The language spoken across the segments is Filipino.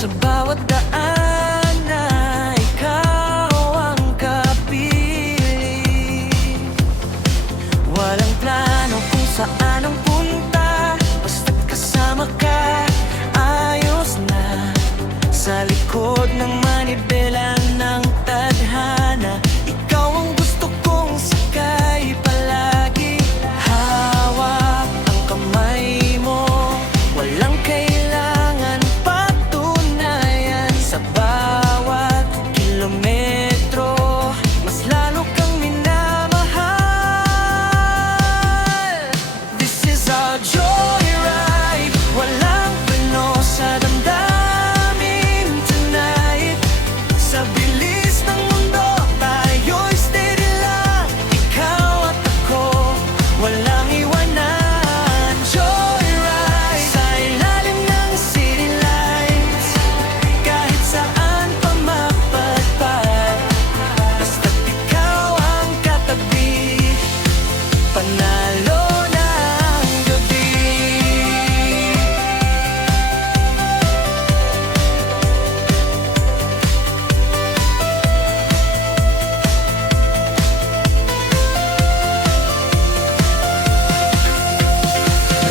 Sa bawat daan na ikaw ang kapili. Walang plano kung saan ang punta, basta't kasama ka, ayos na. Sa likod ng manibela ng tadhana, ikaw ang gusto kong sakay palagi. Hawak ang kamay mo, walang kailangan patunayan. Sa bawat kilometro, mas lalo kang minamahal. This is our joyride, walang preno sa damdamin tonight. Sa bilis ng mundo, tayo'y steady lang. Ikaw at ako, walang iwanan. Joyride sa ilalim ng city lights, kahit saan pa mapadpad, basta't ikaw ang katabi, panalo na ang gabi.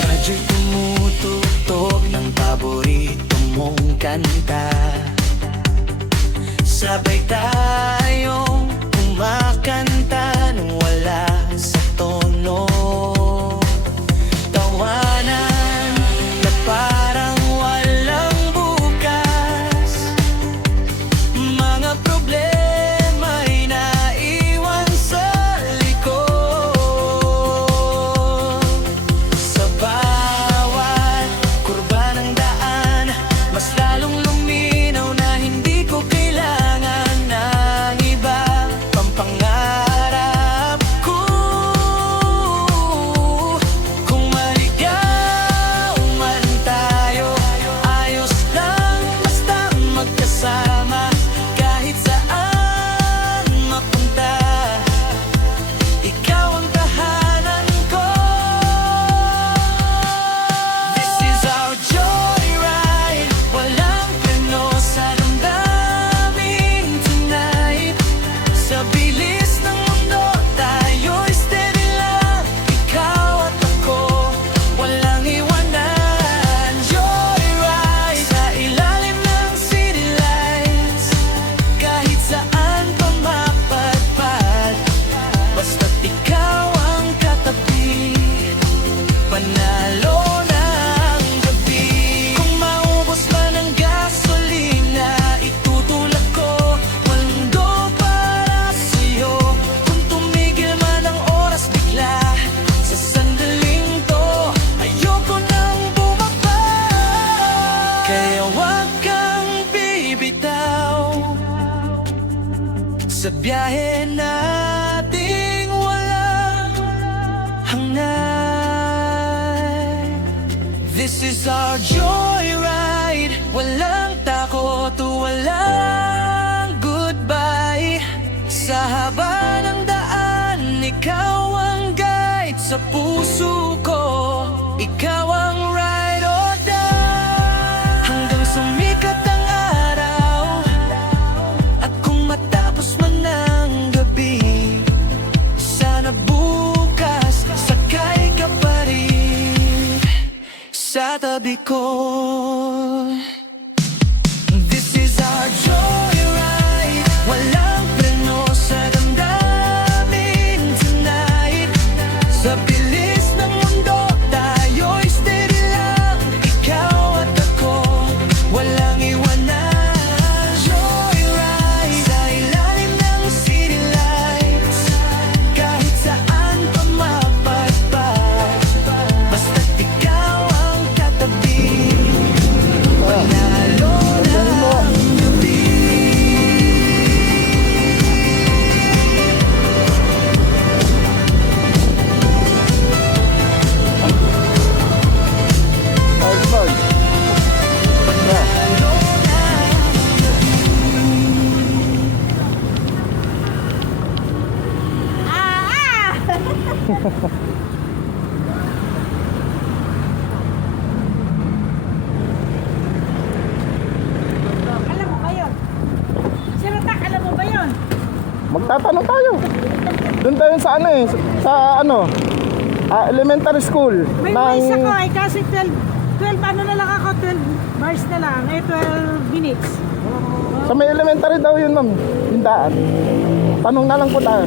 Radyo'y tumutugtog ng paborito mong kanta. Sabay tayong kumakanta nang wala sa tono. Tawanan na parang walang bukas, mga problema'y naiwan sa likod. Sa bawat kurba ng daan, mas lalong luminaw na hindi ko kailangan ng iba pang pangarap ko. Kung maligaw man tayo, ayos lang basta magkasama. Kahit saan mapunta, ikaw ang tahanan ko. This is our joyride, walang preno sa damdamin tonight. Sa bilis ng mundo, tayo'y steady lang. Ikaw at ako, walang iwanan. Joyride sa ilalim ng city lights, kahit saan pa mapadpad, basta't ikaw ang katabi, panalo na ang gabi. Kung maubos man ang gasolina, itutulak ko walang mundo para sa'yo. Kung tumigil man ang oras bigla, sa sandaling to, ayoko nang bumaba. Kaya wag kang bibitaw sa biyahe nating walang hanggan. This is our joyride, walang takot, walang goodbye. Sa haba ng daan, ikaw ang guide. Sa puso ko, ikaw ang ride or die. Hanggang sumikat ang araw, at kung matapos man ang gabi, sana bukas sakay ka pa rin sa tabi ko. This is our joyride, walang preno sa damdamin tonight. Sa bilis ng mundo, tayo'y steady lang. Ikaw at ako, walang iwanan. Joyride sa ilalim ng city lights, kahit saan pa mapadpad, basta't ikaw ang katabi, panalo na ang gabi. Doon tayo sa ano eh, sa ano, elementary school. May voice ako eh, kasi 12 ano na lang ako, 12 bars na lang, 12 minutes. Sa may elementary daw yun ma'am, yung daan. Tanong na lang po tayo.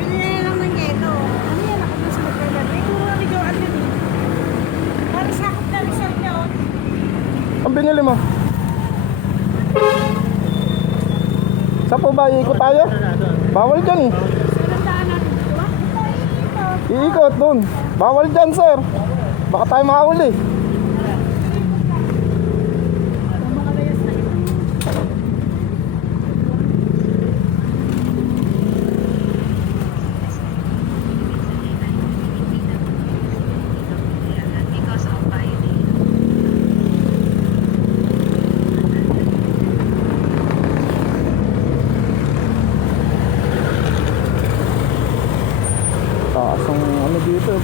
Pinili lang ng yelo. Ano yan, ako na sa magkagal. May kuro na ligaw at yun eh. Para sakop na resort yun. Ang binili mo? Saan po ba? Iikot tayo? Bawal dyan eh. Saan ang daan natin? Diba? Ito. Iikot dun. Bawal dyan sir. Baka tayo makahuli. Mga layas na ito. Taas ang ano dito.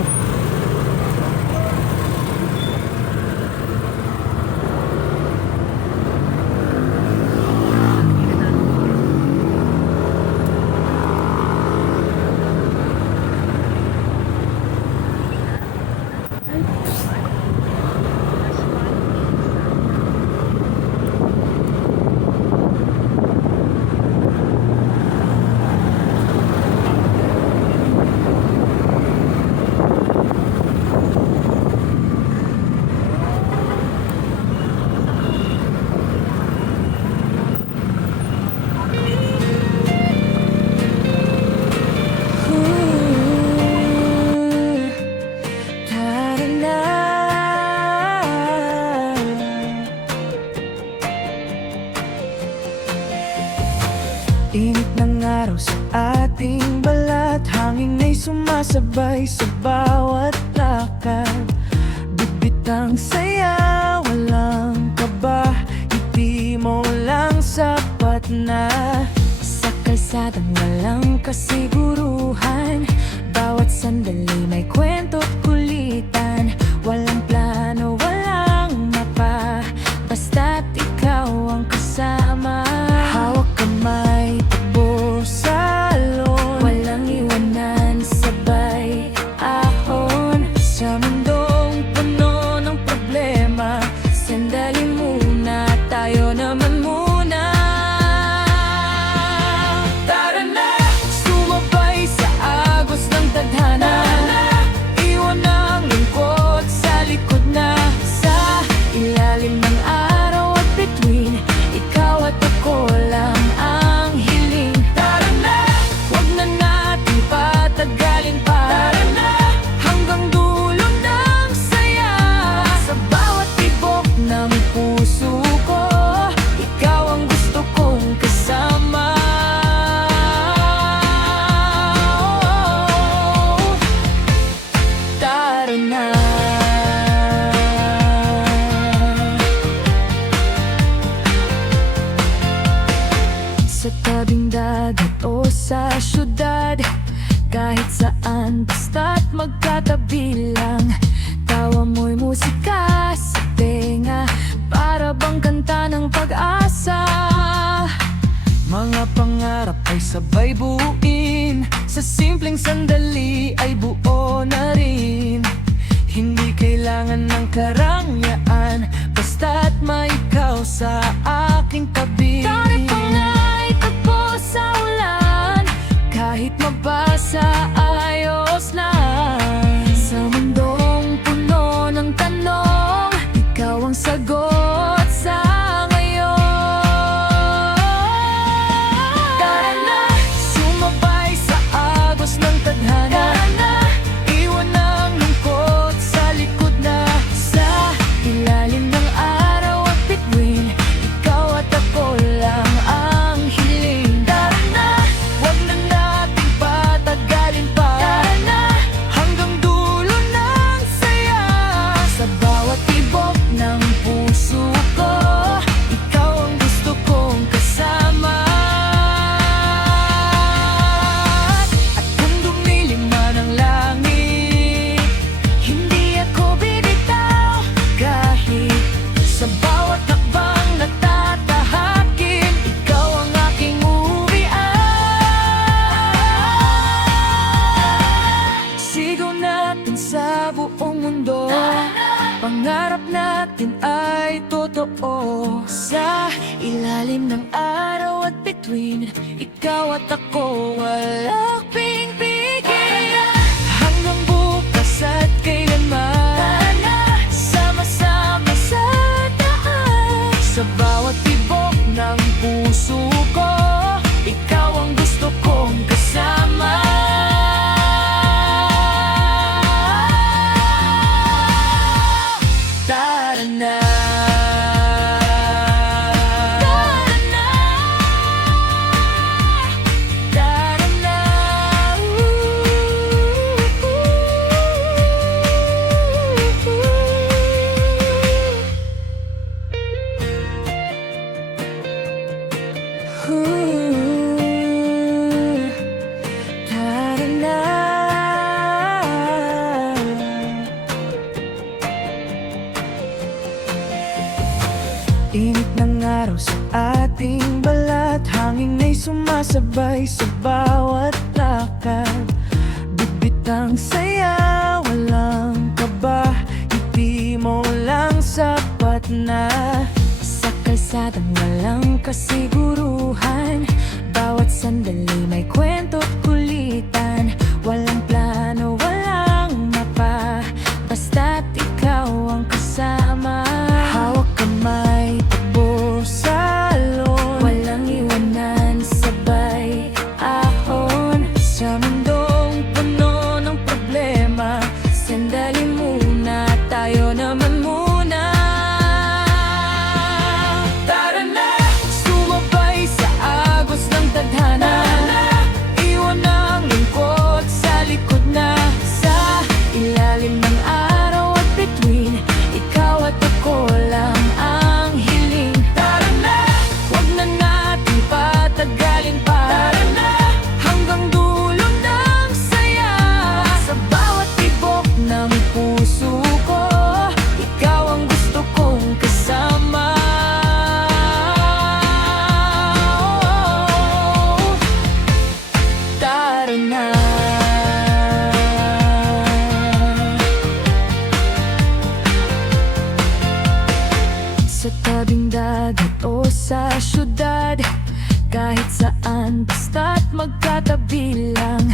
Tara na. Init ng araw sa ating balat, hangin ay sumasabay sa bawat lakad. Bitbitang saya, walang kaba, hindi mo lang sapat na. Sa kalsadang walang kasiguruhan, bawat sandali may kwento't kulitan. Walang plano, walang mapa, basta't ikaw ang kasama. Hawak kamay, takbo sa alon, walang iwanan, sabay ahon. Sa mundong puno ng problema, sandali muna, tayo naman muna. Tara na, sumabay sa agos ng tadhana. Iwan ang lungkot sa likod na. Sa ilalim ng araw at bituin, ikaw at ako lang ang hiling. Tara na, huwag na natin patagalin pa. Tara na, hanggang dulo ng saya. Sa bawat tibok ng puso ko, ikaw ang gusto kong kasama. Tara na. Sa tabing dagat o sa syudad, kahit saan basta't magkatabi lang. Tawa mo'y musika sa tenga, para bang kanta ng pag-asa. Mga pangarap ay sabay buuin, sa simpleng sandali ay buo na rin. Hindi kailangan ng karangyaan, basta't may ikaw sa aking tabi. Tarik pa nga itagpo sa ulan, kahit mabasa ayos lang. Sa mundong puno ng tanong, ikaw ang sagot sa ngayon. Tara na, sumabay sa agos ng tadhana. Tara na, iwan ang lungkot sa likod na. Sa ilalim ng araw at bituin, ikaw at ako lang ang between ikaw at ako, walang pipigil. Hanggang bukas at kailanman, sama-sama sa daan. Sa bawat tibok ng puso ko, ikaw ang gusto kong kasama. Tara na. Tara na. Tara na. Tara na. Init ng araw sa ating balat, hangin ay sumasabay sa bawat lakad. Bitbit ang saya, walang kaba, ngiti mo lang sapat na. Sa kalsadang walang kasiguruhan, bawat sandali may kwento't kulitan. Walang plano, walang mapa, basta't ikaw ang kasama. Hawak kamay, takbo sa alon, walang iwanan, sabay ahon. Sa mundong puno ng problema, sandali muna, tayo naman muna. Tara na, sumabay sa agos ng tadhana. Iwan ang lungkot sa likod na. Sa ilalim ng araw at between ikaw at ako lang ang hiling. Tara na, huwag na natin patagalin pa. Tara na, hanggang dulo ng saya. Sa bawat tibok ng puso ko, ikaw ang gusto kong kasama. Tara na. Sa tabing dagat o sa syudad, kahit saan basta't magkatabi lang.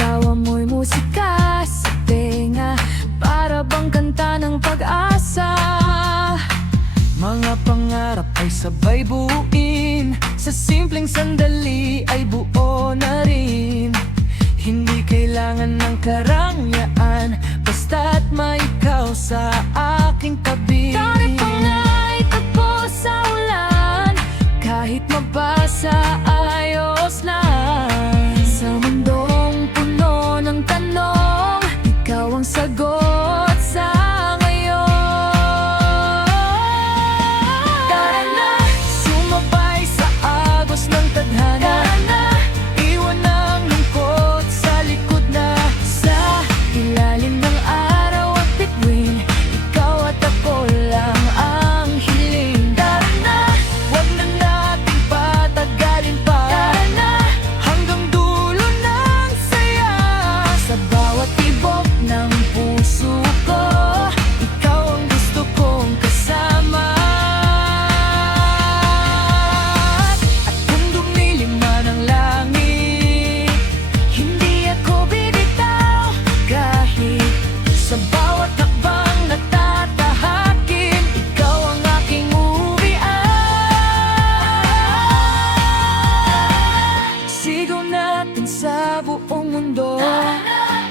Tawa mo'y musika sa tenga, para bang kanta ng pag-asa. Mga pangarap ay sabay buuin, sa simpleng sandali ay buo na rin. Hindi kailangan ng karangyaan, basta't may ikaw sa aking tabi. Kahit pangay tagpo sa ulan, kahit mabasa ayos lang. Sa mundong puno ng tanong, ikaw ang sagot sa ngayon. Tara na, sumabay sa agos ng tadhana. Tara na, iwan ang lungkot sa likod na. Sa ilalim ng araw at between ikaw at ako lang ang hiling. Tara na, huwag na natin patagalin pa. Tara na, hanggang dulo ng saya. Sa bawat tibok ng puso ko, ikaw ang gusto kong kasama. At kung dumilim man ang langit, hindi ako bibitaw. Kahit sa bawat hakbang na tatahakin, ikaw ang aking uwian. Sigaw natin sa buong mundo,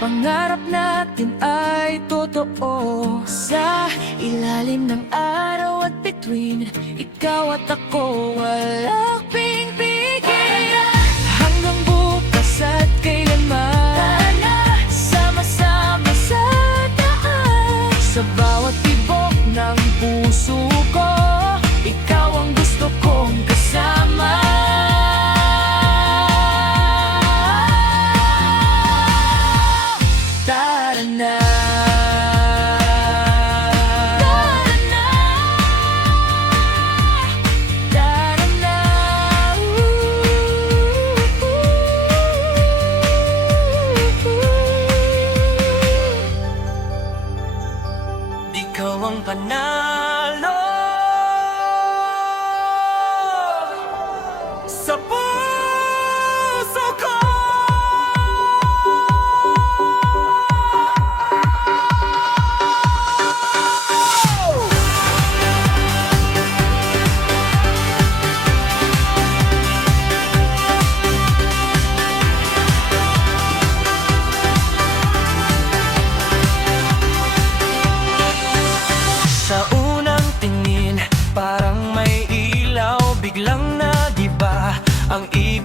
pangarap natin ay totoo. Sa ilalim ng araw at between ikaw at ako, walang pipigil. Hanggang bukas at kailanman, sama-sama sa daan. Sa bawat tibok ng puso ko, ikaw ang gusto kong kasama. Tara na. Tara na. Tara na.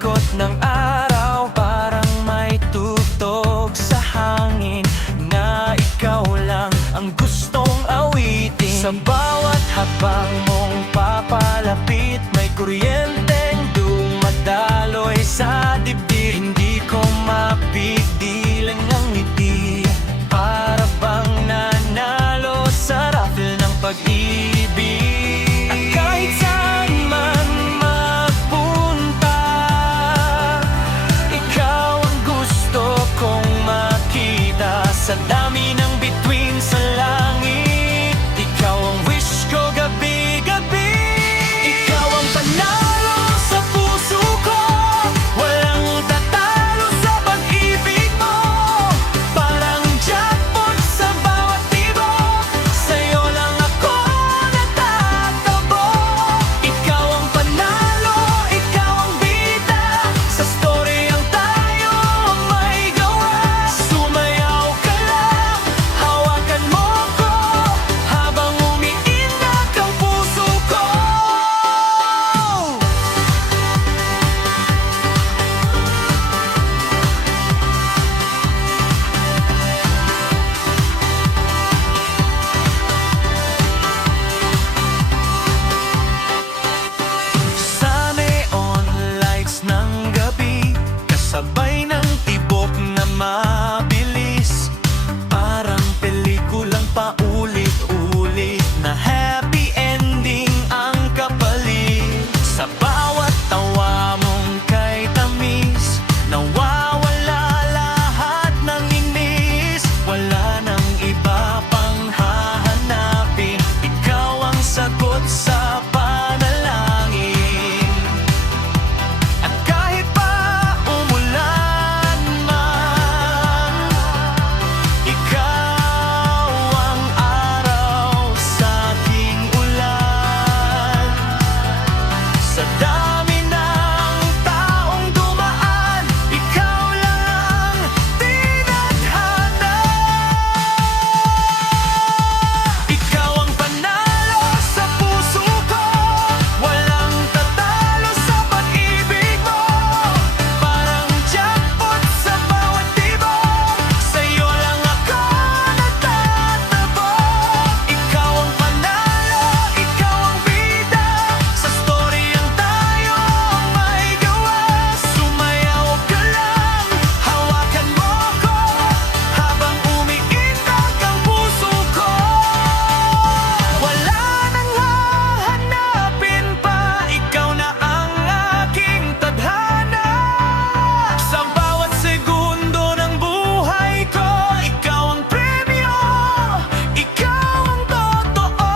ikot ng araw, parang may tugtog sa hangin na ikaw lang ang gustong awitin. Sa bawat hakbang mong papalapit, may kuryenteng dumadaloy sa dibdib. Hindi ko mapigdilan ang ngiti, para bang nanalo sa raffle ng pag-ibig. At kahit saan man magpunta, ikaw ang gusto kong makita. Sa dami ng bituin sa langit, ikaw ang wish ko gabi-gabi. Ikaw ang panalo sa puso ko, walang tatalo sa pag-ibig mo. Parang jackpot sa bawat tibok, sa'yo lang ako natatakbo. Ikaw ang panalo, ikaw ang bida, sa storyang tayo ang may gawa. Sumayaw ka lang, hawakan mo ko, habang umiinat ang puso ko. Sa neon lights ng gabi, kasabay ng tibok na mabilis, parang pelikulang paulit-ulit na happy ending ang kapalit. Sa bawat tawa mong kay tamis, nawawala lahat ng inis. Wala nang iba pang hahanapin, ikaw ang sagot sa panalangin. At kahit pa umulan man, ikaw ang araw sa aking ulan. Sa dami ng taong dumaan, ikaw lang ang tinadhana. Ikaw ang panalo sa puso ko, walang tatalo sa pag-ibig mo. Parang jackpot sa bawat tibok, sa'yo lang ako natatakbo. Ikaw ang panalo, ikaw ang bida, sa storyang tayo ang may gawa. Sumayaw ka lang, hawakan mo ko, habang umiinat ang puso ko. Wala nang hahanapin pa, ikaw na ang aking tadhana. Sa bawat segundo ng buhay ko, ikaw ang premyo, ikaw ang totoo.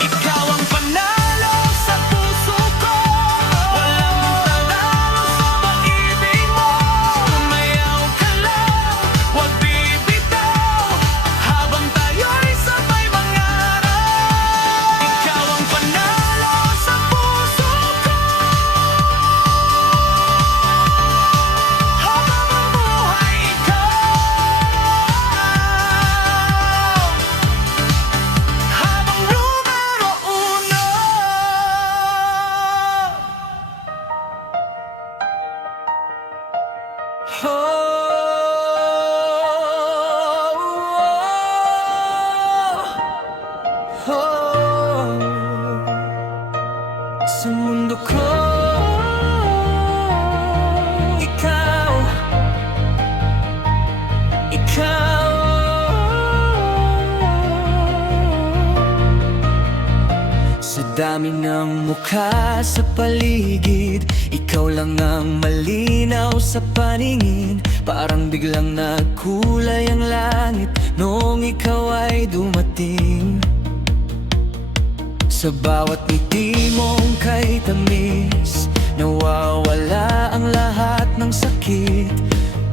Ikaw ang panalo sa puso ko, walang tatalo sa pag-ibig mo. Sumayaw ka lang, huwag bibitaw, habang tayo'y sabay mangarap. Ikaw ang panalo sa puso ko, habang ang buhay ikaw, habang numero uno. Sa mundo ko, ikaw, ikaw. Sa dami ng mukha sa paligid, ikaw lang ang malinaw sa paningin. Parang biglang nagkulay ang langit noong ikaw ay dumating. Sa bawat ngiti mong kay tamis, nawawala ang lahat ng sakit.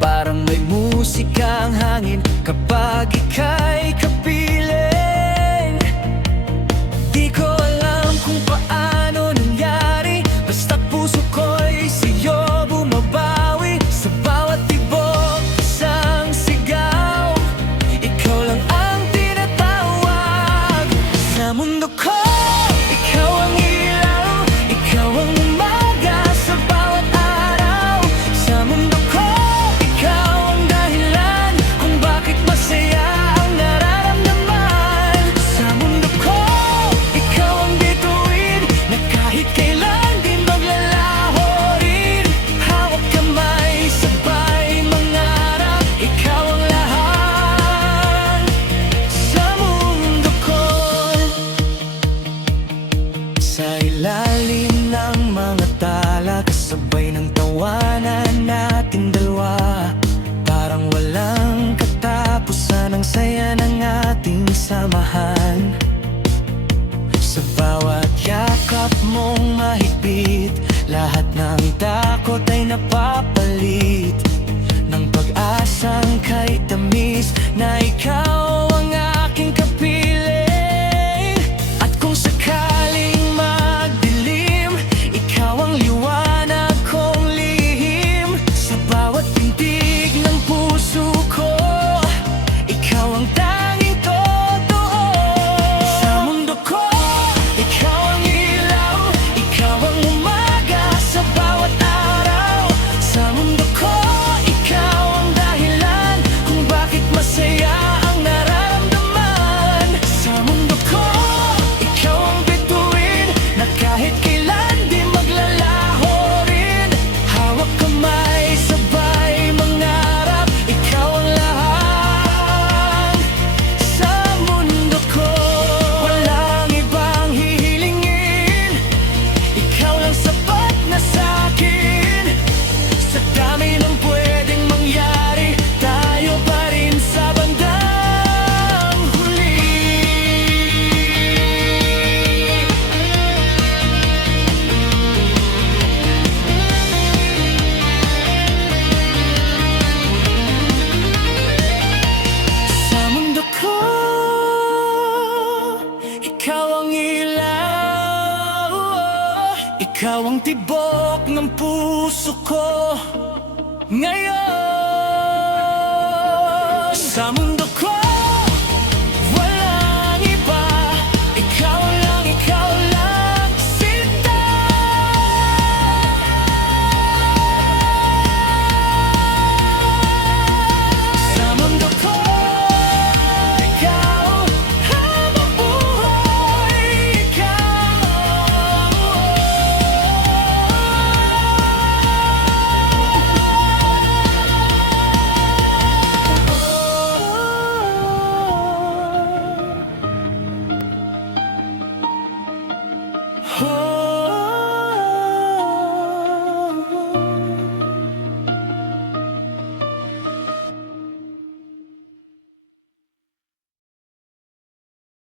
Parang may musika ang hangin kapag ika'y kapiling. Di ko alam kung paano nangyari, basta't puso ko'y sa'yo bumabawi. Sa bawat tibok, isang sigaw, ikaw lang ang tinatawag. samahan. Sa bawat yakap mong mahigpit, lahat ng takot ay napapalit ng pag-asang kay tamis na ikaw ang aking kapiling. At kung sakaling magdilim, ikaw ang liwanag kong lihim. Sa bawat pintig ng puso ko, ikaw ang tanging totoo. Sa mundo ko, ikaw ang ilaw, ikaw ang umaga sa bawat araw. Sa mundo ko, ikaw ang dahilan kung bakit masaya ang nararamdaman. Sa mundo ko, ikaw ang bituin na kahit kailan di maglalaho rin. Hawak kamay, sabay mangarap, ikaw ang lahat. Sa mundo ko, walang ibang hihilingin, ikaw lang sapat na sa'kin. Sa dami ng pwedeng mangyari, tayo pa rin sa bandang huli. Sa mundo ko, ikaw ang ilaw, ikaw ang tibok ng puso ko ngayon. Sa mundo ko, walang iba, ikaw lang sinta. Sa mundo ko, ikaw habang buhay, ikaw.